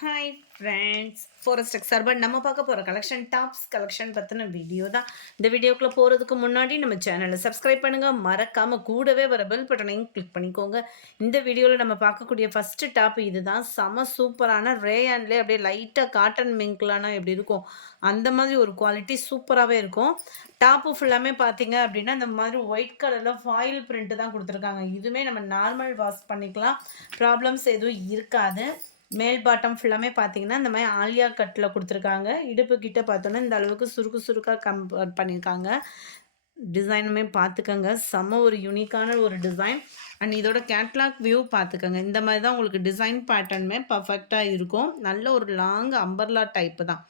Hi friends, forest சர்பன் நம்ம பார்க்க போகிற டாப்ஸ் கலெக்ஷன் பற்றின வீடியோ தான். இந்த வீடியோக்குள்ளே போகிறதுக்கு முன்னாடி நம்ம சேனலை சப்ஸ்கிரைப் பண்ணுங்கள், மறக்காமல் கூடவே வர பெல் பட்டனையும் கிளிக் பண்ணிக்கோங்க. இந்த வீடியோவில் நம்ம பார்க்கக்கூடிய ஃபஸ்ட்டு டாப் இது தான். செம சூப்பரான ரேயான்லேயே அப்படியே லைட்டாக காட்டன் மிங்க்லானா எப்படி இருக்கும் அந்த மாதிரி ஒரு குவாலிட்டி சூப்பராகவே இருக்கும். டாப்பு ஃபுல்லாமே பார்த்தீங்க அப்படின்னா இந்த மாதிரி ஒயிட் கலரில் ஃபாயில் பிரிண்ட்டு தான் கொடுத்துருக்காங்க. இதுவுமே நம்ம நார்மல் வாஷ் பண்ணிக்கலாம், ப்ராப்ளம்ஸ் எதுவும் இருக்காது. மேல் பாட்டம் ஃபுல்லாமே பார்த்தீங்கன்னா இந்த மாதிரி ஆலியா கட்டில் கொடுத்துருக்காங்க. இடுப்பு கிட்ட பார்த்தோன்னா இந்த அளவுக்கு சுருக்கு சுருக்காக கம்பேர் பண்ணியிருக்காங்க. டிசைனுமே பார்த்துக்கோங்க, செம்ம ஒரு யூனிக்கான ஒரு டிசைன். அண்ட் இதோட கேட்லாக் வியூ பார்த்துக்கோங்க. இந்த மாதிரி தான் உங்களுக்கு டிசைன் பேட்டர்னுமே பர்ஃபெக்டாக இருக்கும். நல்ல ஒரு லாங் அம்பர்லா டைப்பு தான்.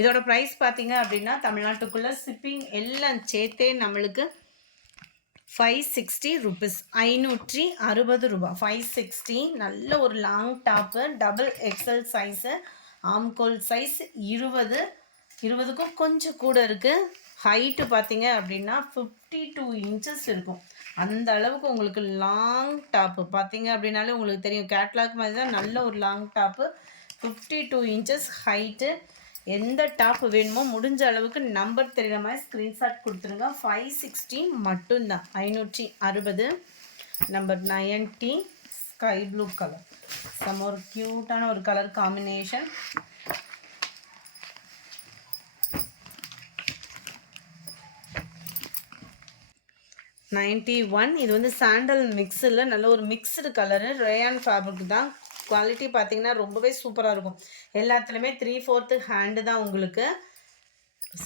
இதோட ப்ரைஸ் பார்த்தீங்க அப்படின்னா தமிழ்நாட்டுக்குள்ளே ஷிப்பிங் எல்லாம் சேர்த்தே நம்மளுக்கு 560 ருபீஸ், 560 ரூபா. 560. நல்ல ஒரு long top, double XL size, ஆம்கோல் சைஸ் 20க்கும் கொஞ்சம் கூட இருக்குது. ஹைட்டு பார்த்தீங்க அப்படின்னா 52 இன்ச்சஸ் இருக்கும். அந்த அளவுக்கு உங்களுக்கு லாங் டாப்பு பார்த்தீங்க அப்படின்னாலே உங்களுக்கு தெரியும், கேட்லாக் மாதிரி தான். நல்ல ஒரு லாங் டாப்பு, 52 இன்ச்சஸ் ஹைட்டு. எந்த டாப் வேணுமோ முடிஞ்ச அளவுக்கு நம்பர் தெரிகிற மாதிரி ஸ்க்ரீன்ஷாட் கொடுத்துருங்க. 560 மட்டும்தான், 560. நம்பர் 90 ஸ்கை ப்ளூ கலர், செம்ம ஒரு க்யூட்டான ஒரு கலர் காம்பினேஷன். இது வந்து சாண்டல் மிக்ஸில் நல்ல ஒரு மிக்ஸ்டு கலரு, ரேயான் ஃபேப்ரிக் தான். குவாலிட்டி பார்த்தீங்கன்னா ரொம்பவே சூப்பராக இருக்கும். எல்லாத்துலேயுமே 3/4 ஹேண்டு தான் உங்களுக்கு.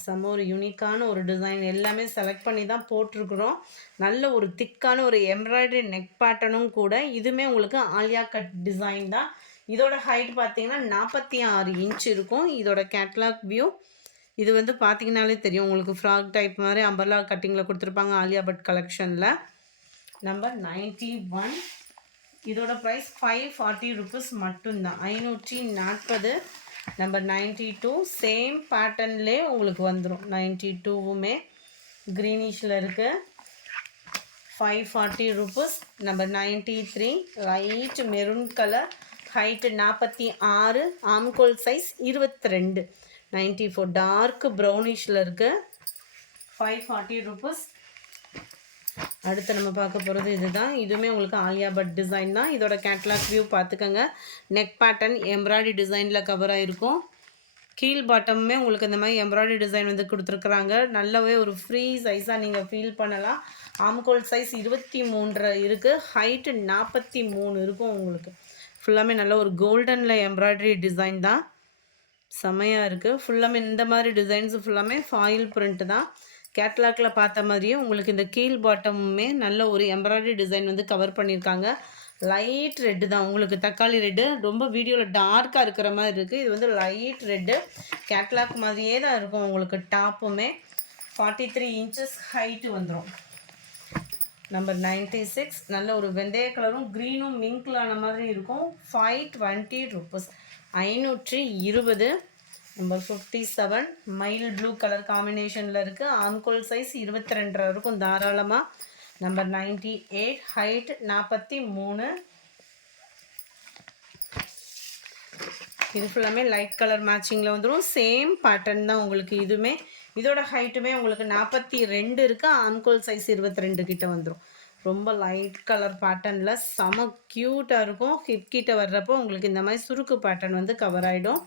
செம்ம ஒரு யூனிக்கான ஒரு டிசைன், எல்லாமே செலக்ட் பண்ணி தான் போட்டிருக்குறோம். நல்ல ஒரு திக்கான ஒரு எம்ப்ராய்டரி நெக் பேட்டர்னும் கூட. இதுவுமே உங்களுக்கு ஆலியா கட் டிசைன் தான். இதோட ஹைட் பார்த்தீங்கன்னா 46 இன்ச் இருக்கும். இதோட கேட்லாக் வியூ இது வந்து பார்த்தீங்கன்னாலே தெரியும் உங்களுக்கு, ஃப்ராக் டைப் மாதிரி அம்பர்லா கட்டிங்கில் கொடுத்துருப்பாங்க ஆலியா பட் கலெக்ஷனில். நம்பர் 91. இதோட ப்ரைஸ் 540 ருபீஸ் மட்டும்தான், 540. நம்பர் 92 சேம் பேட்டர்ன்லேயே உங்களுக்கு வந்துடும். 92வுமே க்ரீனிஷில் இருக்குது, 540 rupees. Number 93 light maroon colour, height 46, ஆம்கோல் சைஸ் 22. 94 டார்க் ப்ரௌனிஷில் இருக்குது, 540 ருபீஸ். அடுத்து நம்ம பார்க்க போகிறது இதுதான். இதுவுமே உங்களுக்கு ஆலியா பட் டிசைன் தான். இதோட கேட்லாக் வியூ பார்த்துக்கோங்க. நெக் பேட்டர்ன் எம்ப்ராய்டரி டிசைனில் கவர் ஆகிருக்கும். கீழ் பாட்டமுமே உங்களுக்கு இந்த மாதிரி எம்ப்ராய்டரி டிசைன் வந்து கொடுத்துருக்குறாங்க. நல்லாவே ஒரு ஃப்ரீ சைஸாக நீங்கள் ஃபீல் பண்ணலாம். ஆம்கோல் சைஸ் 23 இருக்குது, ஹைட்டு 43 இருக்கும் உங்களுக்கு. ஃபுல்லாமே நல்ல ஒரு கோல்டனில் எம்ப்ராய்டரி டிசைன் தான், செம்மையாக இருக்குது. ஃபுல்லாமே இந்த மாதிரி டிசைன்ஸு ஃபுல்லாமே ஃபாயில் பிரிண்ட் தான். கேட்லாக்கில் பார்த்த மாதிரியே உங்களுக்கு இந்த கீழ் பாட்டமுமே நல்ல ஒரு எம்ப்ராய்டரி டிசைன் வந்து கவர் பண்ணியிருக்காங்க. லைட் ரெட்டு தான் உங்களுக்கு, தக்காளி ரெட்டு. ரொம்ப வீடியோவில் டார்க்காக இருக்கிற மாதிரி இருக்குது, இது வந்து லைட் ரெட்டு. கேட்லாக் மாதிரியே தான் இருக்கும் உங்களுக்கு. டாப்புமே 43 இன்ச்சஸ் ஹைட்டு வந்துடும். நம்பர் 96 நல்ல ஒரு வெந்தய கலரும் க்ரீனும் மிங்க்லான மாதிரி இருக்கும். 520 rupees, 520. Number 57 mild blue colour காம்பினேஷனில் இருக்குது. ஆம்கோல் சைஸ் 22 இருக்கும் தாராளமாக. Number 98 height 43. இது ஃபுல்லாமே லைட் கலர் மேட்சிங்கில் வந்துடும். சேம் பேட்டர்ன் தான் உங்களுக்கு இதுவுமே. இதோட ஹைட்டுமே உங்களுக்கு 42 இருக்குது, ஆம்கோல் சைஸ் 22 கிட்ட வந்துடும். ரொம்ப லைட் கலர் பேட்டர்னில் செம க்யூட்டாக இருக்கும். ஹிப் கிட்ட வர்றப்போ உங்களுக்கு இந்த மாதிரி சுருக்கு பேட்டர்ன் வந்து கவர் ஆகிடும்.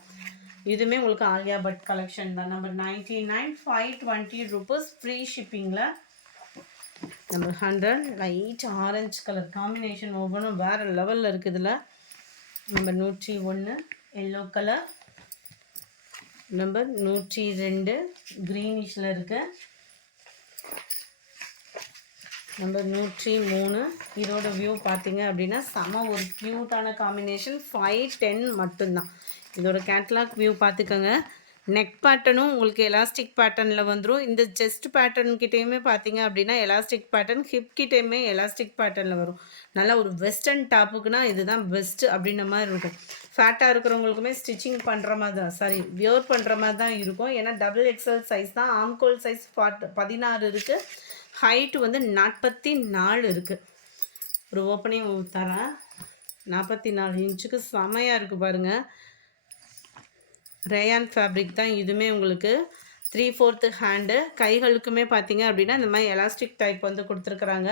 இதுவுமே உங்களுக்கு ஆலியா பட் கலெக்ஷன் தான். நம்பர் 99 520 ருபீஸ், ஃப்ரீ ஷிப்பிங்கில். Number 100 light orange colour combination, ஒவ்வொன்றும் வேறு லெவலில் இருக்குது இதில். Number 101 yellow colour. நம்பர் 102 க்ரீனிஷில் இருக்குது. நம்பர் 103 இதோட வியூ பார்த்தீங்க அப்படின்னா செம ஒரு க்யூட்டான காம்பினேஷன், 510 மட்டும்தான். இதோட கேட்லாக் வியூ பார்த்துக்கோங்க. நெக் பேட்டர்னும் உங்களுக்கு எலாஸ்டிக் பேட்டர்னில் வந்துடும். இந்த செஸ்ட் பேட்டர்ன் கிட்டேயுமே பார்த்தீங்க அப்படின்னா எலாஸ்டிக் பேட்டர்ன், ஹிப் கிட்டேயுமே எலாஸ்டிக் பேட்டர்னில் வரும். நல்லா ஒரு வெஸ்டர்ன் டாப்புக்குனா இதுதான் பெஸ்ட்டு அப்படின்ற மாதிரி இருக்கும். ஃபேட்டாக இருக்கிறவங்களுக்குமே ஸ்டிச்சிங் பண்ணுற மாதிரி தான், வியர் பண்ணுற மாதிரி தான் இருக்கும். ஏன்னா டபுள் எக்ஸல் சைஸ் தான். ஆம்கோல் சைஸ் 16 இருக்குது, ஹைட்டு வந்து 44 இருக்குது. ஒரு ஓப்பனிங் தரேன். 44 இன்ச்சுக்கு செமையாக இருக்குது பாருங்கள். ரேயான் ஃபேப்ரிக் தான் இதுவுமே உங்களுக்கு. 3/4 ஹேண்டு. கைகளுக்குமே பார்த்தீங்க அப்படின்னா இந்த மாதிரி எலாஸ்டிக் டைப் வந்து கொடுத்துருக்குறாங்க.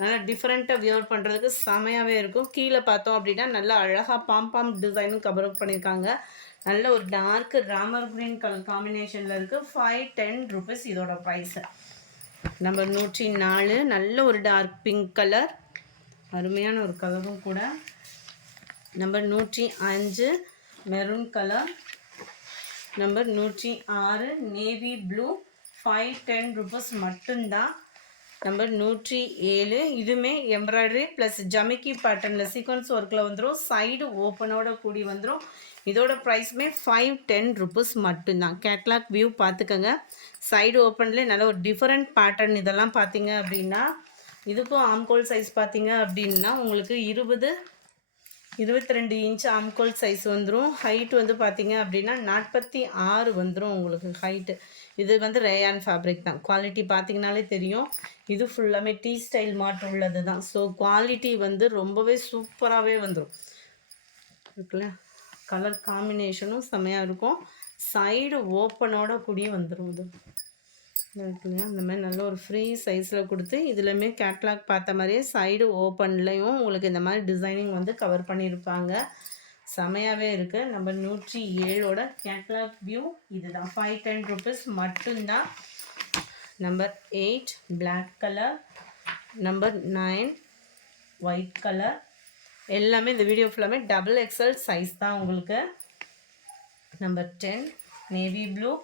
நல்லா டிஃப்ரெண்ட்டாக வியர் பண்ணுறதுக்கு செமையாகவே இருக்கும். கீழே பார்த்தோம் அப்படின்னா நல்லா அழகாக பாம் டிசைனும் கவர் அப் பண்ணியிருக்காங்க. நல்ல ஒரு டார்க் ராமர் க்ரீன் கலர் காம்பினேஷனில் இருக்குது. 510 rupees இதோட ப்ரைஸு. நம்பர் 104 நல்ல ஒரு டார்க் பிங்க் கலர், அருமையான ஒரு கலரும் கூட. Number 105 maroon colour. Number 106 navy blue. 510 rupees மட்டும்தான். நம்பர் 107 இதுவுமே எம்ப்ராய்டரி ப்ளஸ் ஜமிக்கி பேட்டர்னில் சீக்வன்ஸ் ஒர்க்கில் வந்துடும். சைடு ஓப்பனோட கூடி வந்துடும். இதோட ப்ரைஸுமே 510 rupees மட்டும்தான். கேட்லாக் வியூ பார்த்துக்கோங்க. சைடு ஓப்பன்லேயே நல்ல ஒரு டிஃப்ரெண்ட் பேட்டர்ன். இதெல்லாம் பார்த்தீங்க அப்படின்னா இதுக்கும் ஆம்கோல் சைஸ் பார்த்தீங்க அப்படின்னா உங்களுக்கு 22 இன்ச் ஆம்கோல் சைஸ் வந்துடும். ஹைட் வந்து பார்த்தீங்க அப்படின்னா 46 வந்துடும் உங்களுக்கு ஹைட்டு. இது வந்து ரேயான் ஃபேப்ரிக் தான். குவாலிட்டி பார்த்தீங்கனாலே தெரியும். இது ஃபுல்லாமே டீ ஸ்டைல் மாட்டு உள்ளது தான். ஸோ குவாலிட்டி வந்து ரொம்பவே சூப்பராகவே வந்துடும் இருக்குல்ல. கலர் காம்பினேஷனும் செம்மையாக இருக்கும். சைடு ஓப்பனோட கூடிய வந்துடும். இது இருக்குல்லையா, இந்த மாதிரி நல்ல ஒரு ஃப்ரீ சைஸில் கொடுத்து இதுலையுமே கேட்லாக் பார்த்த மாதிரியே சைடு ஓப்பன்லேயும் உங்களுக்கு இந்த மாதிரி டிசைனிங் வந்து கவர் பண்ணியிருப்பாங்க. செமையாகவே இருக்குது. நம்பர் 107ஓட கேட்லாக் வியூ இதுதான். 510 rupees மட்டும்தான். Number 8 black colour. Number 9 white colour. எல்லாமே இந்த வீடியோ ஃபுல்லாமே XXL சைஸ் தான் உங்களுக்கு. Number 10 navy blue.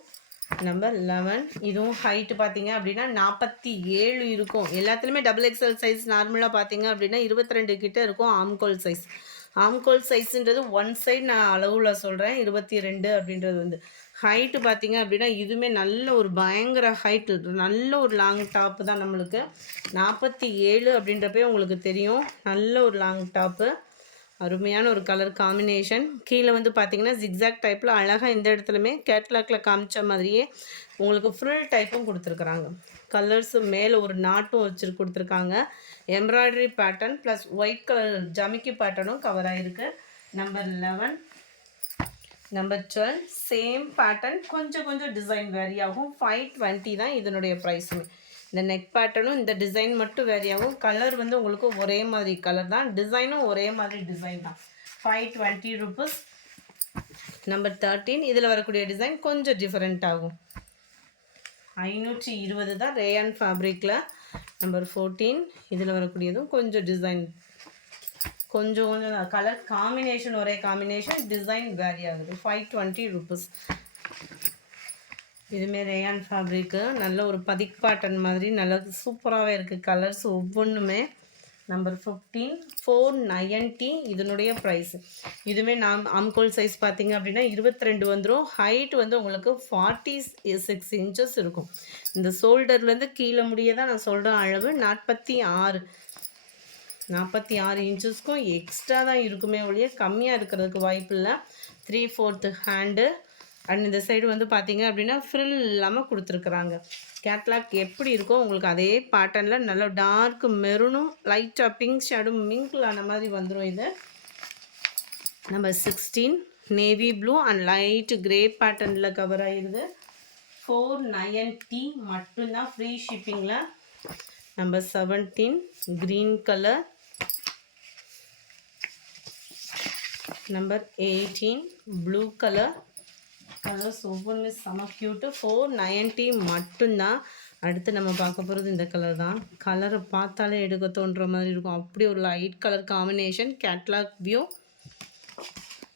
நம்பர் 11 இதுவும் ஹைட்டு பார்த்தீங்க அப்படின்னா 47 இருக்கும். எல்லாத்துலேயுமே XXL சைஸ். நார்மலாக பார்த்தீங்க அப்படின்னா 22 கிட்ட இருக்கும் ஆம்கோல் சைஸ். ஆம்கோல் சைஸுன்றது ஒன் சைடு நான் அளவில் சொல்கிறேன். 22 அப்படின்றது வந்து ஹைட்டு பார்த்தீங்க அப்படின்னா இதுவுமே நல்ல ஒரு பயங்கர ஹைட்டு, நல்ல ஒரு லாங் டாப்பு தான் நம்மளுக்கு. 47 அப்படின்றப்பே உங்களுக்கு தெரியும். நல்ல ஒரு லாங் டாப்பு, அருமையான ஒரு கலர் காம்பினேஷன். கீழே வந்து பார்த்தீங்கன்னா ஜிக்ஸாக் டைப்பில் அழகாக இந்த இடத்துலையுமே கேட்லாக்கில் காமிச்ச மாதிரியே உங்களுக்கு ஃபுல் டைப்பும் கொடுத்துருக்குறாங்க. கலர்ஸு மேலே ஒரு நாட்டும் கொடுத்துருக்காங்க. Embroidery pattern plus white colour ஜமிக்கி பேட்டர்னும் கவர் ஆகிருக்கு. நம்பர் 11 நம்பர் 12 சேம் பேட்டர்ன், கொஞ்சம் டிசைன் வேரி ஆகும். 520 தான் இதனுடைய ப்ரைஸுமே. இந்த நெக் பேட்டர்னும் இந்த டிசைன் மட்டும் வேரி ஆகும். கலர் வந்து உங்களுக்கு ஒரே மாதிரி கலர் தான், டிசைனும் ஒரே மாதிரி டிசைன் தான். 520 rupees. நம்பர் 13 இதில் வரக்கூடிய டிசைன் கொஞ்சம் டிஃப்ரெண்ட் ஆகும். 520 தான் ரேயான் ஃபேப்ரிக்கில். நம்பர் 14 இதில் வரக்கூடியதும் கொஞ்சம் டிசைன் கொஞ்சம் கலர் காம்பினேஷன் ஒரே காம்பினேஷன், டிசைன் வேரி ஆகுது. 520 rupees. இதுவுமே ரேயான் ஃபேப்ரிக்கு. நல்ல ஒரு பதிக் பேட்டர்ன் மாதிரி நல்லா சூப்பராகவே இருக்குது கலர்ஸ் ஒவ்வொன்றுமே. நம்பர் 15 490 இதனுடைய ப்ரைஸு. இதுவுமே ஆம்கோல் சைஸ் பார்த்தீங்க அப்படின்னா 22 வந்துடும். ஹைட் வந்து உங்களுக்கு 46 inches இருக்கும். இந்த ஷோல்டர்லேருந்து கீழே முடிய தான் நான் சொல்கிற அளவு 46 இன்ச்சஸ்க்கும் எக்ஸ்ட்ரா தான் இருக்குமே ஒழிய கம்மியாக இருக்கிறதுக்கு வாய்ப்பு இல்லை. 3/4 ஹேண்டு. அண்ட் இந்த சைடு வந்து பார்த்தீங்க அப்படின்னா ஃப்ரில் இல்லாமல் கொடுத்துருக்குறாங்க. கேட்லாக் எப்படி இருக்கோ உங்களுக்கு அதே பேட்டர்னில் நல்ல டார்க் மெரூனும் லைட்டாக பிங்க் ஷேடும் மிங்கிள் ஆன மாதிரி வந்துடும் இது. Number 16 navy blue and light grey பேட்டர்னில் கவர் ஆகிடுது. 490 மட்டும்தான் ஃப்ரீ ஷிப்பிங்கில். Number 17 green colour. Number 18 blue colour. Colours ஒவ்வொன்றுமே செம க்யூட்டு. 490 மட்டும்தான். அடுத்து நம்ம பார்க்க போகிறது இந்த கலர் தான். கலரை பார்த்தாலே எடுக்க தோன்ற மாதிரி இருக்கும். அப்படி ஒரு light colour combination. Catalogue view.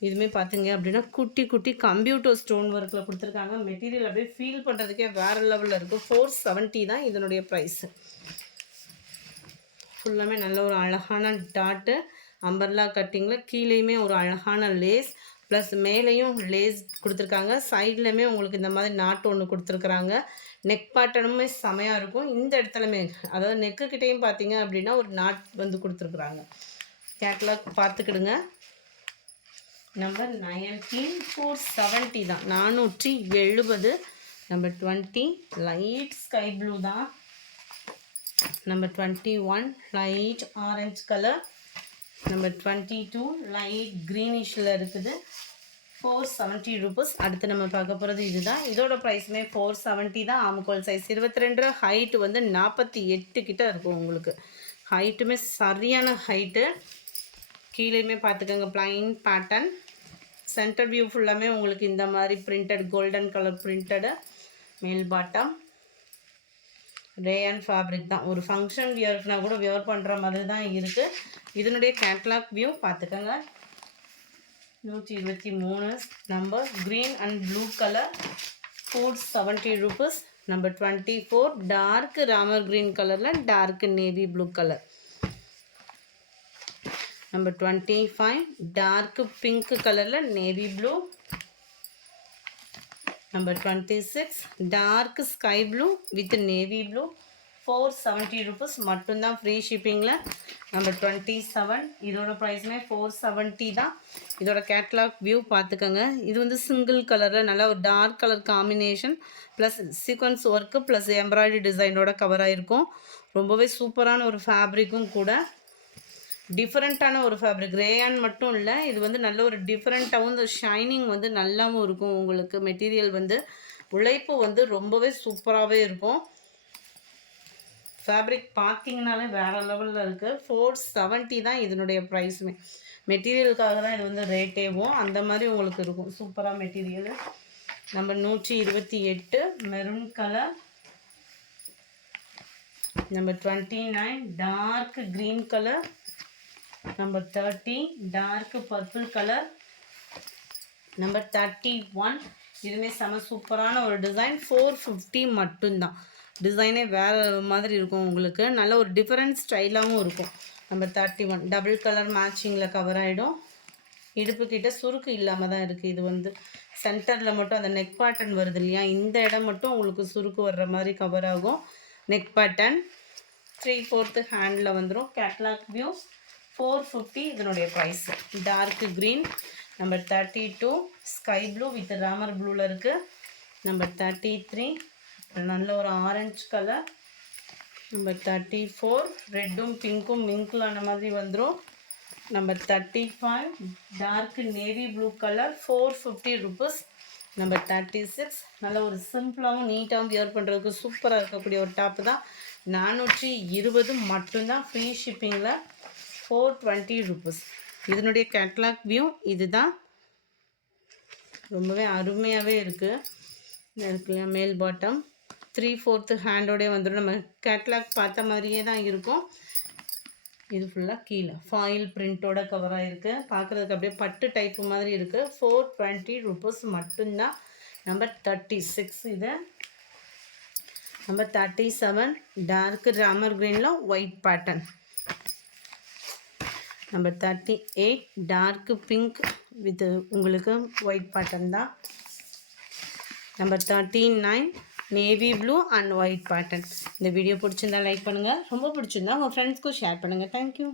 இதுவுமே பார்த்தீங்க அப்படின்னா குட்டி கம்ப்யூட்டர் ஸ்டோன் ஒர்க்கில் கொடுத்துருக்காங்க. மெட்டீரியல் அப்படியே ஃபீல் பண்ணுறதுக்கே வேறு லெவலில் இருக்குது. 470 தான் இதனுடைய ப்ரைஸு. ஃபுல்லாமே நல்ல ஒரு அழகான டாட்டு அம்பர்லா கட்டிங்கில். கீழேயுமே ஒரு அழகான லேஸ் ப்ளஸ் மேலேயும் லேஸ் கொடுத்துருக்காங்க. சைட்லையுமே உங்களுக்கு இந்த மாதிரி நாட்டு ஒன்று கொடுத்துருக்குறாங்க. நெக் பேட்டர்னுமே செமையாக இருக்கும். இந்த இடத்துலையுமே அதாவது நெக்குக்கிட்டேயும் பார்த்தீங்க அப்படின்னா ஒரு நாட் வந்து கொடுத்துருக்குறாங்க. கேட்லாக் பார்த்துக்கிடுங்க. நம்பர் 19 470 தான். 470. நம்பர் 20 லைட் ஸ்கை ப்ளூ தான். Number 21 light orange colour. Number 22 light க்ரீனிஷில் இருக்குது, 470 rupees. அடுத்து நம்ம பார்க்க போகிறது இதுதான். இதோட ப்ரைஸுமே 470 தான். ஆம்கோல் சைஸ் 22, ஹைட்டு வந்து 48 கிட்ட இருக்கும் உங்களுக்கு. ஹைட்டுமே சரியான ஹைட்டு. கீழேயுமே பார்த்துக்கோங்க ப்ளைன் பேட்டர்ன். சென்டர் வியூ ஃபுல்லாமே உங்களுக்கு இந்த மாதிரி பிரிண்டட் கோல்டன் கலர் பிரிண்டடு. மேல் பாட்டம் ரேயான் ஃபேப்ரிக் தான். ஒரு ஃபங்க்ஷன் வியர்க்குனா கூட வியர் பண்ணுற மாதிரி தான் இருக்குது. இதனுடைய கேட்லாக் வியூ பார்த்துக்கோங்க. 123 number, green and blue colour, 470 rupees. Number 24 dark Ramar green கலரில் dark navy blue colour. Number 25 dark pink கலரில் navy blue. Number 26 dark sky blue with navy blue, 470 rupees மட்டும்தான், ஃப்ரீ ஷிப்பிங்கில். நம்பர் 27 இதோட ப்ரைஸுமே 470 தான். இதோட கேட்லாக் வியூ பார்த்துக்கோங்க. இது வந்து சிங்கிள் கலரில் நல்லா ஒரு dark colour combination plus sequins work plus embroidery டிசைனோட கவர் ஆகிருக்கும். ரொம்பவே சூப்பரான ஒரு ஃபேப்ரிக்கும் கூட, டிஃப்ரெண்ட்டான ஒரு ஃபேப்ரிக். ரேயான் மட்டும் இல்லை, இது வந்து நல்ல ஒரு டிஃப்ரெண்ட்டாகவும் இந்த ஷைனிங் வந்து நல்லாவும் இருக்கும் உங்களுக்கு. மெட்டீரியல் வந்து உழைப்பு வந்து ரொம்பவே சூப்பராகவே இருக்கும். ஃபேப்ரிக் பார்த்தீங்கனாலே வேறு லெவலில் இருக்குது. 470 தான் இதனுடைய ப்ரைஸுமே. மெட்டீரியலுக்காக தான் இது வந்து ரேட்டேவும் அந்த மாதிரி உங்களுக்கு இருக்கும். சூப்பராக material. Number 128 maroon colour. Number 29 dark green colour. Number 30 dark purple colour. Number 31 இதுவுமே செம சூப்பரான ஒரு டிசைன், 450 மட்டும்தான். டிசைனே வேறு மாதிரி இருக்கும் உங்களுக்கு, நல்ல ஒரு டிஃப்ரெண்ட் ஸ்டைலாகவும் இருக்கும். நம்பர் 31 டபுள் கலர் மேட்சிங்கில் கவர் ஆகிடும். இடுப்புக்கிட்ட சுருக்கு இல்லாமல் தான் இருக்குது. இது வந்து சென்டரில் மட்டும் அந்த நெக் பேட்டர்ன் வருது இல்லையா, இந்த இடம் மட்டும் உங்களுக்கு சுருக்கு வர்ற மாதிரி கவர் ஆகும். நெக் பேட்டர்ன் 3/4 ஹேண்டில் வந்துடும். கேட்லாக் வியூ 450 இதனுடைய price. Dark green. Number 32 sky blue with Ramar ப்ளூவில் இருக்குது. நம்பர் 33 நல்ல ஒரு ஆரஞ்சு கலர். நம்பர் 34 ரெட்டும் பிங்க்கும் மிங்கிளான மாதிரி வந்துடும். Number 35 dark navy blue colour, 450 rupees. Number 36 நல்ல ஒரு சிம்பிளாகவும் நீட்டாகவும் வியர் பண்ணுறதுக்கு சூப்பராக இருக்கக்கூடிய ஒரு டாப்பு தான். 420 மட்டும்தான், ஃப்ரீ ஷிப்பிங்கில். 420 rupees. இதனுடைய கேட்லாக் வியூ இதுதான். ரொம்பவே அருமையாகவே இருக்குது. மேல் பாட்டம் 3/4 ஹேண்டோடே வந்துடும். நம்ம கேட்லாக் பார்த்த மாதிரியே தான் இருக்கும். இது ஃபுல்லாக கீழே ஃபாயில் பிரிண்ட்டோட கவர் ஆகிருக்கு. பார்க்குறதுக்கு அப்படியே பட்டு டைப்பு மாதிரி இருக்குது. 420 rupees மட்டும்தான். நம்பர் 36 இது. நம்பர் 37 டார்க் ராமர் க்ரீனில் white pattern. Number 38 dark pink with உங்களுக்கு ஒயிட் பேட்டர்ன் தான். Number 39 navy blue and white pattern. இந்த வீடியோ பிடிச்சிருந்தா லைக் பண்ணுங்கள், ரொம்ப பிடிச்சிருந்தா உங்கள் ஃப்ரெண்ட்ஸ்க்கும் ஷேர் பண்ணுங்கள். தேங்க்யூ.